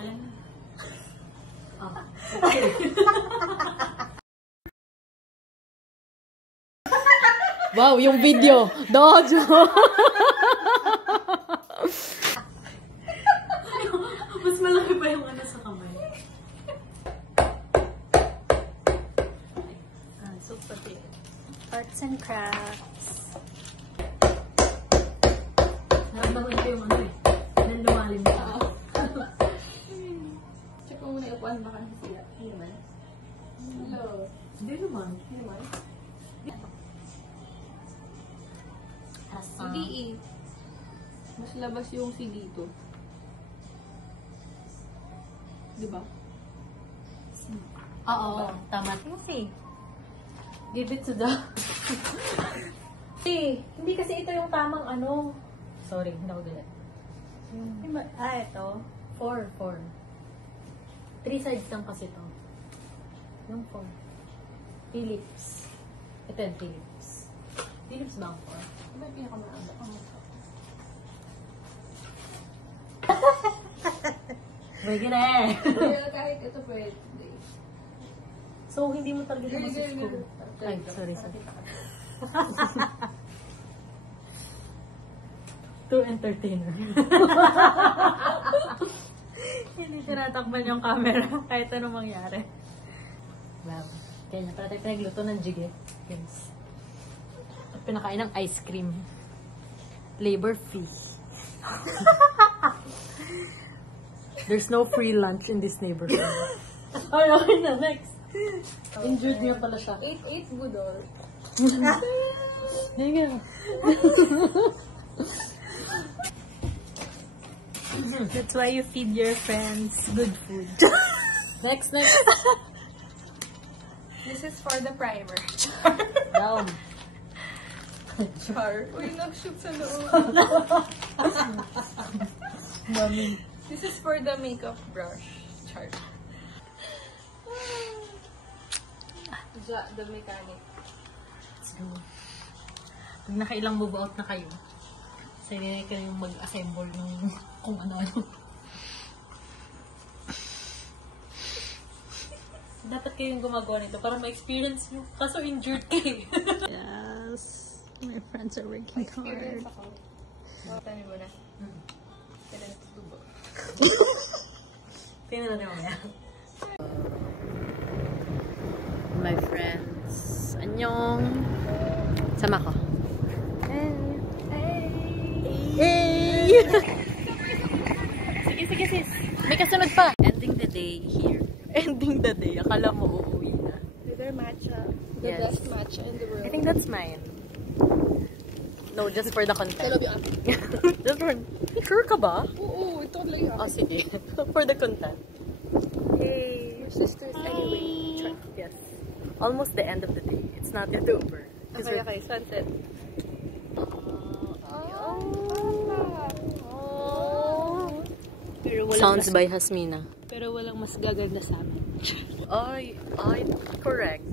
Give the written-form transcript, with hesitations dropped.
Alam mo? Oh, okay. Wow, yung video. Dojo. Mas malaki pa yung ano sa kamay. So pati. Arts and crafts. Naramdaman ko yung ano eh. Nang lumalim ka. Check mo muna yung upuan baka siya. Hindi naman. Hello. Hindi naman. Hindi naman. Asa. Hindi eh. Mas labas yung si dito. Diba? Oo, tama. Kasi, give it to the... Hindi kasi ito yung tamang ano. Sorry, hindi ako galit. Ito. 4. 3 sides lang kasi to. Yung 4. Philips. Ito yung Philips. Philips ba ang 4? Diba yung pinakamaaba? Pwede na eh. Kaya kahit ito pwede. So, hindi mo talaga siya masusko. Ay, sorry. To entertainer. Hindi tinatakpan yung camera kahit anong mangyari. Wow. Kaya pala tayo pinagluto ng jige. Yes. At pinakain ng ice cream. Labor fee. There's no free lunch in this neighborhood. Okay na, next. Injured niya pala siya. 8 budol. Hindi nga. That's why you feed your friends good food. Next. This is for the primer. Down. Char. Uy, nag-shoot sa loob. Mami. This is for the makeup brush. Char. The mechanic. Let's go. Pag nakailang move out na kayo, sarili kayong mag-assemble ng kung ano-ano. Dapat kayong gumagawa nito para ma-experience nyo. Kaso injured kayo. Yes. My friends are working hard. Ako. Tami mo na. Kailan tubo. Tingnan natin mamaya. My friends. Annyeong. Sama ko. Hey! Sige, sis. May kasunod pa. Ending the day here. Ending the day. Akala mo uuwi na. With our matcha. The Yes. best matcha in the world. I think that's mine. No, just for the content. I love you, ate. Just for... Sure ka ba? Oo, ito lang yun. Oh, sige. For the content. Hey. We're sisters anyway. Char. Yes. Almost the end of the day. It's not yet over. Okay, sunset. Pero Sounds by Hasmina. Pero walang mas gaganda sa amin. Ay, correct.